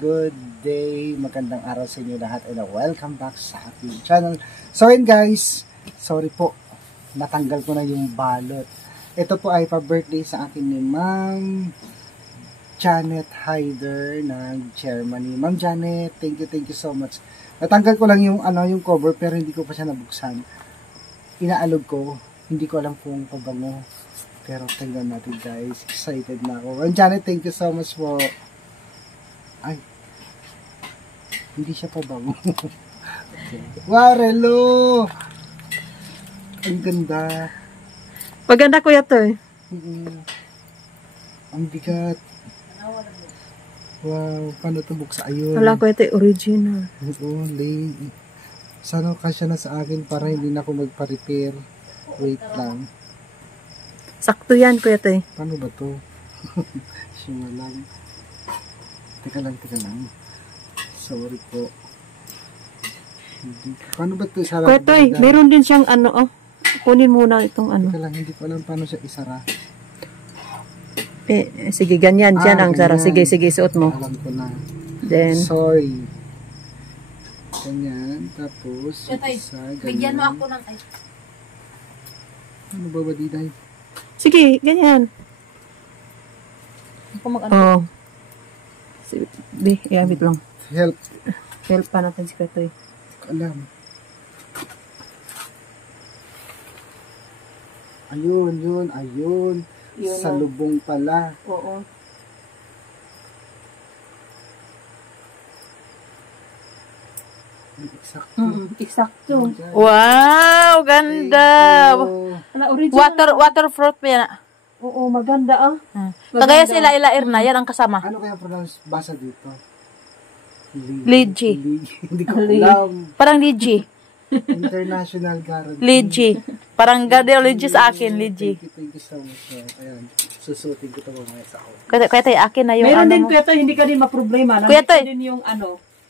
good day, magandang araw sa inyo lahat and welcome back sa aking channel. So yun guys, sorry po, natanggal ko na yung balot. Ito po ay pa-birthday sa akin ni Ma'am Janet Hyder ng Germany. Ma'am Janet, thank you so much. Natanggal ko lang yung yung cover pero hindi ko pa siya nabuksan. Inaalog ko, hindi ko alam kung pabango. Pero tingnan natin guys, excited na ako. Ma'am Janet, thank you so much po. Ay, hindi siya pabango. Wow, Relo! Ang ganda. Maganda kuya to eh. Ang bigat. Wow, paano ito buksa? Ayun. Wala ko ito original. Oo, late. Sana kasya na sa akin para hindi na ako magpa-repair. Wait lang. Sakto yan kuya to eh. Paano ba to? Siya lang. Teka lang. Sorry po. Paano ba ito isara? Kuya to eh, meron din siyang kunin muna itong Teka lang, hindi ko alam paano siya isara. Sige, ganyan. Diyan ang sara. Sige, suot mo. Alam ko na. Then, sorry. Ganyan. Tapos, isa, ganyan. Bigyan mo ako ng ice. Ano ba Diday? sige, ganyan. Ako mag-ano. Oh. Sige, wait lang. Help. Help pa natin si kuya to eh. Alam. Ayun. Sa lubong pala. Oo. Exacto. Eksakto. Wow, ganda. Waterfruit pa yan. Oo, maganda ah. Kagaya sila ilair na, yan ang kasama. Ano kaya pronounce basa dito? Lychee. Hindi ko alam. Parang lychee. International guarantee. Lychee. Parang lychee sa akin, lychee. Thank you so much. Ayan, susutin ko ito mamaya sa ako. Kaya tayo, akin na yung Meron din mo. kuya to, hindi ka din maproblema. Kuya Toy. Nandito din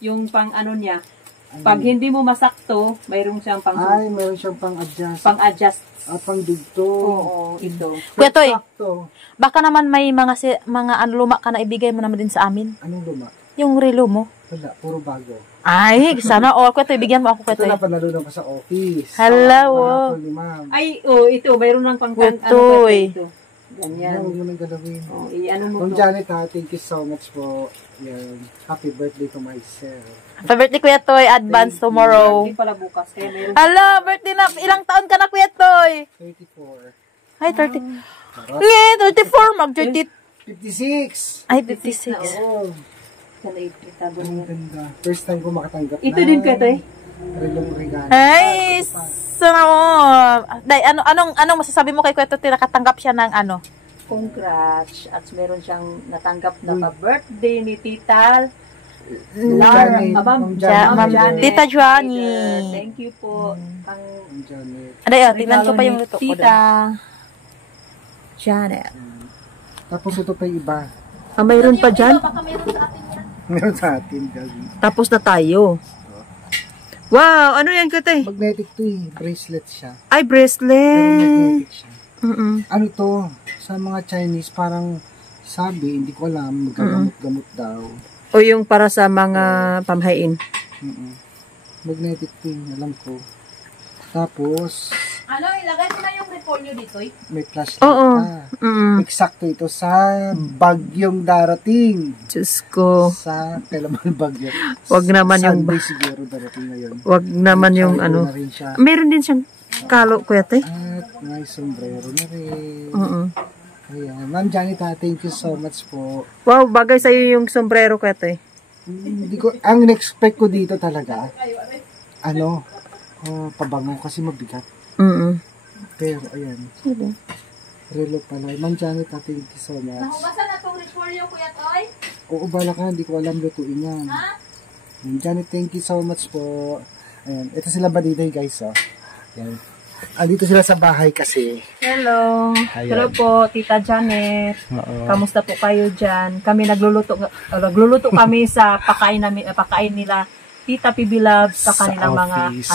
yung pang niya. Pag hindi mo masakto, mayroon siyang Ay, meron siyang pang-adjust. pang-adjust. Pang-dugto. Oo, ito. Kuya Toy, Sakto. baka naman may mga luma ka na ibigay mo naman din sa amin. Anong luma? Yung relo mo. Wala, puro bago. Ay, sana all. Kuya Toy, bigyan mo ako, Kuya Ito Toy. na panalunan ko sa office. Hello. Panapol ni Ma'am. Ay, ito, mayroon ng pang Ito eh. ito. Yan, Ganyan. huwag mo nang galawin. Oh, i-ano mo Ma'am to. Janet ha, thank you so much po. Yan. Happy birthday to myself. Happy birthday, Kuya Toy. Advance tomorrow. Hindi pala bukas. Kaya mayroon. Hala, birthday na. Ilang taon ka na, Kuya Toy? 34. Ay, 30. Ngayon, 34. Mag-30. 56! Ay, 56. Oo. Sana itago Ang niya. ganda. First time ko makatanggap Ito din kuya to eh. relong regalo. Ay, sana mo. Day, anong masasabi mo kay Kuya Toy? Nakatanggap siya ng ano? Congrats. At meron siyang natanggap na pa-birthday ni Tita Lara. Ma'am Ma'am Janet. Tita Johnny. Thank you po. Ang Ma'am Janet. Ano yun? Tingnan ko pa yung luto ko doon. Tita Janet. Tapos ito pa yung iba. Mayroon pa dyan? Meron sa atin. Gabi. Tapos na tayo. Wow, ano yan kuya? Magnetic to eh. Bracelet siya. Ay, Pero bracelet. magnetic siya. Mm-mm. Ano to? Sa mga Chinese parang sabi, hindi ko alam, magagamot-gamot daw. O yung para sa mga pamhain. Magnetic to eh, alam ko. Tapos, Ano, ilagay ko na yung repolyo dito eh. may flashlight Oo. pa. Mm. Eksakto ito sa bagyong darating. Diyos ko. Sa kailaman bagyo. Wag naman yung Sunday siguro darating ngayon. wag naman yung Sabi ko ano. na rin siya. Meron din siyang kalo kuya te. At may sombrero na rin. Oo. Ayan. Ma'am Janet, thank you so much po. Wow, bagay sa iyo yung sombrero kuya te. Hindi ko, ang in-expect ko dito talaga, pabango kasi mabigat. Pero, ayan. Relo pala. Ma'am Janet, thank you so much. Nahugasan na itong repolyo, Kuya Toy? Oo, bala ka, hindi ko alam lutuin yan. Ma'am Janet, thank you so much po. Ayan, ito sila Badiday guys, oh. Ayan. Andito sila sa bahay kasi. Hello. Ayan. Hello po, Tita Janet. Oo. Kamusta po kayo dyan? Kami nagluluto kami sa pakain nila Tita PB Love sa kanilang mga office.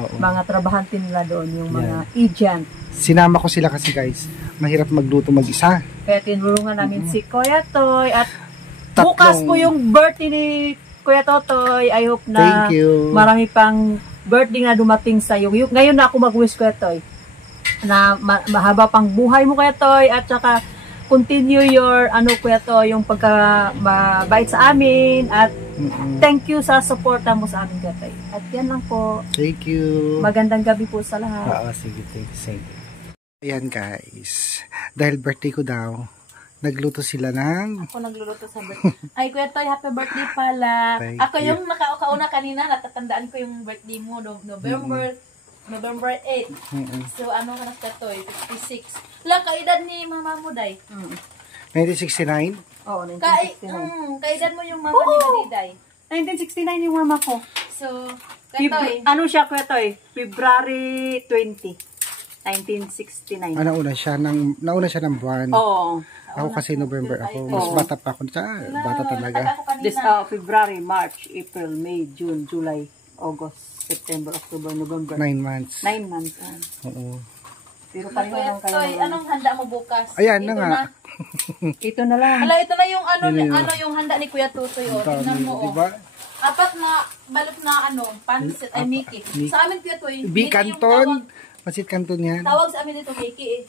Oo. mga trabahante nila doon, yung mga agent. Sinama ko sila kasi guys, mahirap magluto mag-isa. Kaya tinulungan namin si Kuya Toy at Bukas po yung birthday ni Kuya Totoy. I hope na Thank you. marami pang birthday na dumating sa iyo. Ngayon na ako mag-wish, Kuya Toy, na mahaba pang buhay mo, Kuya Toy, at saka continue your Kuya Toy, yung pagka-mabait sa amin, at thank you sa suporta mo sa amin, Kuya Toy. At yan lang po. Thank you. Magandang gabi po sa lahat. Oo, sige, thank you. Ayan guys, dahil birthday ko daw, nagluto sila ng... Ako nagluluto sa birthday. Ay, Kuya Toy, happy birthday pala. Thank Ako you. yung nakauna kanina, natatandaan ko yung birthday mo, November 8. So, ano ka na, Kuya Toy? 56. Lang, kaedad ni mama mo, Day. 1969? Oo, Kaedad mo yung mama ni Madiday. 1969 yung mama ko. So, Kuya Toy, Ano siya, Kuya Toy? February 20. 1969. Nauna siya ng buwan. Oo. Ako kasi November ako. Mas bata pa ako. Bata talaga. ako kanina. This February, March, April, May, June, July, August, September, October, November. 9 months. 9 months. Oo. Pero Kuya pareho lang kayo. Toy, anong handa mo bukas? Ayan na Ito nga. Ito na lang. Hala, ito na yung Yun. yung handa ni Kuya Tutoy. Oh. Tingnan mo, oh. Diba? Apat na balot na pansit, ay Mickey. Sa amin, Kuya Toy, B. Canton. Pasit Canton yan. Tawag sa amin dito, Mickey eh.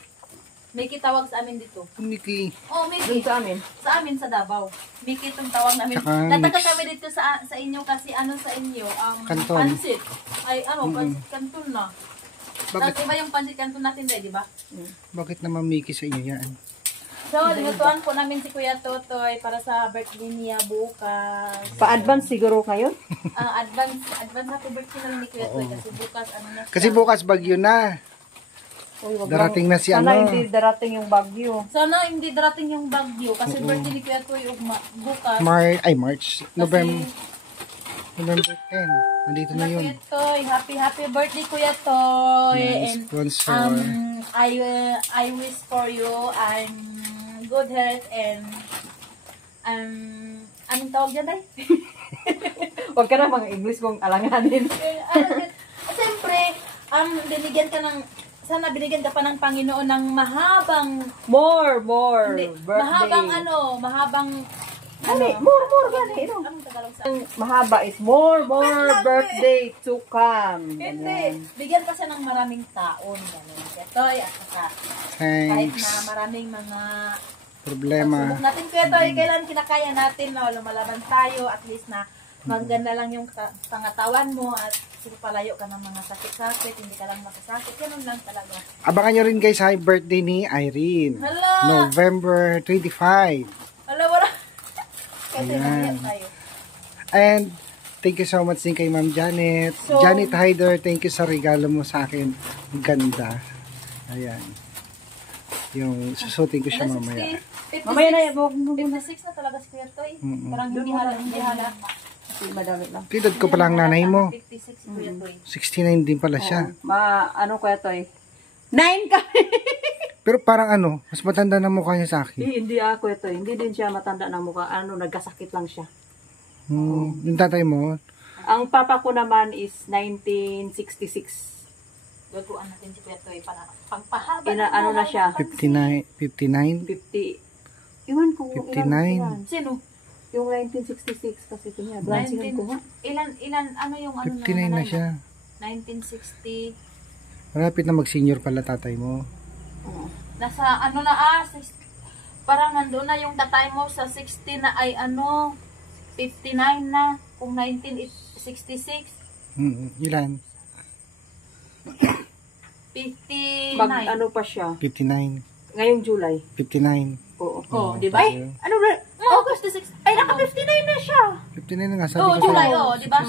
Mickey tawag sa amin dito. Mickey. Oh, Mickey. Doon sa amin. Sa amin, sa Davao. Mickey itong tawag namin. Tsaka Nataka mix. kami dito sa inyo kasi sa inyo, Canton. pansit. Ay, pansit Canton na. Bakit, Tapos iba yung pansit Canton natin di ba? bakit naman Mickey sa inyo yan? So, linutuan po namin si Kuya Totoy para sa birthday niya bukas. Pa-advance siguro kayo? Advance happy birthday na lang ni Kuya Toy kasi bukas na siya. Kasi bukas bagyo na. Darating na si Sana ano. hindi darating yung bagyo. Sana hindi darating yung bagyo kasi birthday ni Kuya Toy bukas. March. November 10. Nandito na yun. Kuya Toy, happy birthday Kuya Toy. Yan, And sponsor. I wish for you good health and anong tawag dyan, Day? Huwag ka na mga English kong alanganin. Siyempre, sana binigyan ka pa ng Panginoon ng mahabang More hindi, birthday. mahabang More gani. anong Tagalog sa Mahaba is more birthday to come. Hindi, bigyan pa siya ng maraming taon. Ganun. Toy, at saka kahit Thanks. na maraming mga Problema. pagsubok natin, Kuya Toy, kailan kinakaya natin, no, lumalaban tayo, at least na maganda lang yung pangatawan mo at palayo ka ng mga sakit-sakit, hindi ka lang makasakit, ganun lang talaga. Abangan nyo rin guys, happy birthday ni Irene. Hala! November 25. Wala. Kasi Ayan. naiyak tayo. And thank you so much din kay Ma'am Janet. So, Janet Hyder, thank you sa regalo mo sa akin. Ang ganda. Ayan. Yung susutin ko siya mamaya. 56, Mamaya na yan. 56 na talaga si Kuya Toy. Parang hindi hala. Madami lang. Tidad ko pala ang nanay mo. 56 si Kuya Toy. 69 din pala siya. Ano Kuya Toy? 9 ka. Pero parang mas matanda na mukha niya sa akin. Hindi Kuya Toy. Hindi din siya matanda na mukha. Nagkasakit lang siya. Yung tatay mo, Ang papa ko naman is 1966. Gaguan natin si Kuya Toy para pagpahaba. Ano na siya? 59. 50. Iwan ko. 59. Sino? Yung 1966 kasi ito niya. Bransingan ko nga. Ilan, ano yung 59 na siya. 1960. Malapit na mag-senior pala tatay mo. Nasa parang nandoon na yung tatay mo sa 60 na ay 59 na kung 1966. Ilan? 59. Pa siya. 59. Ngayong July. 59. Oo. di ba? Ano ba? August 6. Ay, naka 59 na siya. 59 na nga, sabi ko July, sa'yo. di ba?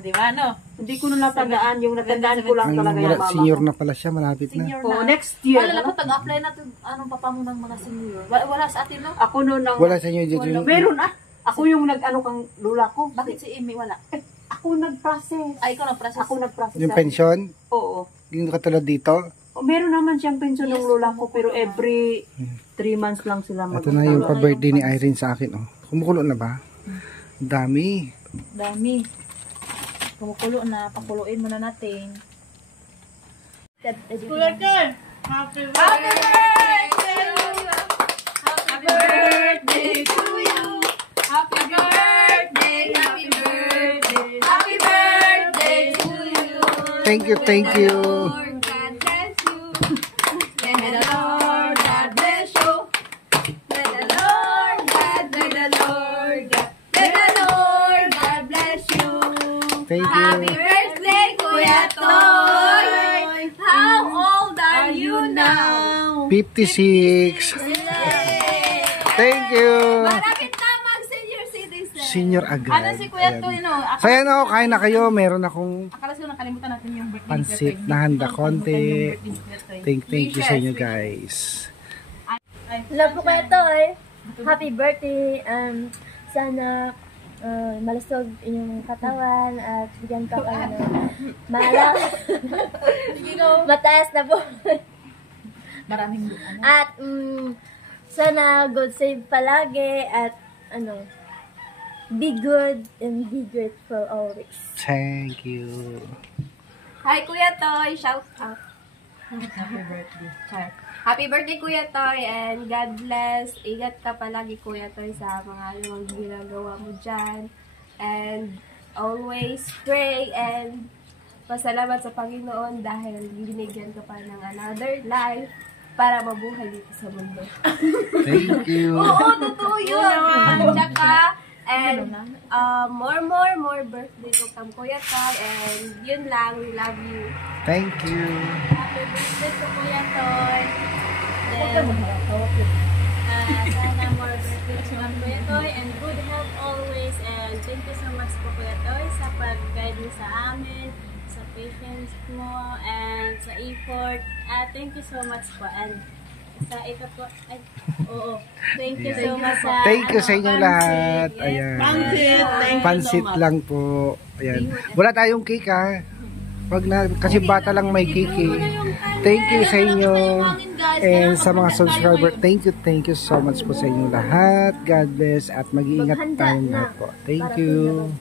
Di ba, no? Hindi ko na natandaan. Yung natandaan ko lang talaga yung mama Senior ko. na pala siya, malapit na. Senior Oo, na. next year. Wala lang tag-apply na anong papa mo ng mga senior. Wala sa atin, no? Ako noon ang... Wala sa inyo dito yung... Meron Ako yung kang lula ko. Bakit si Amy wala? Ako nag-process. Ay, ikaw na-process. Ako nag-process. Yung pension? Oo. Yung katulad dito? Meron naman siyang pension ng Yes, lula ko pero every 3 months lang sila Ito na yung pa-birthday ni Irene sa akin. Oh. Kumukulo na ba? Dami. Dami. Kumukulo na. Pakuluin muna natin. Happy birthday! Happy birthday to you! Happy birthday to you! Happy birthday, happy birthday, happy birthday to you. Thank you, thank you. Lord, God bless you. May the Lord, God bless you. May the Lord, God, may the Lord, God, may the Lord, God bless you. Thank Happy you. birthday, Kuya Toy. How old are you now? 56. Thank you. Malapit na mag-senior citizen. Senior agad. Ano si Kuya Ayan. Toy, no? So yan o, kain na kayo. Meron akong Akala siguro nakalimutan natin yung birthday pansit ni Kuya Toy. na handa Hindi ko konti. nakalimutan yung birthday ni Kuya Toy. Thank you sa inyo Wishes. guys. Love po kayo to eh. Happy birthday. Sana malusog inyong katawan at bigyan ka ano, mataas na po. Maraming ano. At sana God save palagi at ano, be good and be grateful always. Thank you. Hi, Kuya Toy. Shout out. Happy birthday. Char. Happy birthday, Kuya Toy, and God bless. Ingat ka palagi, Kuya Toy, sa mga anong ginagawa mo dyan. And always pray and pasalamat sa Panginoon dahil binigyan ka pa ng another life para mabuhay dito sa mundo. Thank you. Oo, totoo yun. Tsaka, and more birthday to come, Kuya Toy, and yun lang, we love you. Thank you. Happy birthday to Kuya Toy. Then, sana more birthday to Kuya Toy and good health always. And thank you so much po Kuya Toy sa pag-guide mo sa amin, sa patience mo, and sa effort. Thank you so much po. And sa ito po, ay, oo. Thank you so much sa Thank you sa inyong pansit. lahat. Yes, Ayan. pansit. Pansit lang po. Ayan. Wala tayong cake ha. Wag na, kasi bata lang may cake eh. Thank you sa inyo. And sa mga subscriber, thank you so much po sa inyong lahat. God bless at mag-iingat tayong lahat po. Thank you.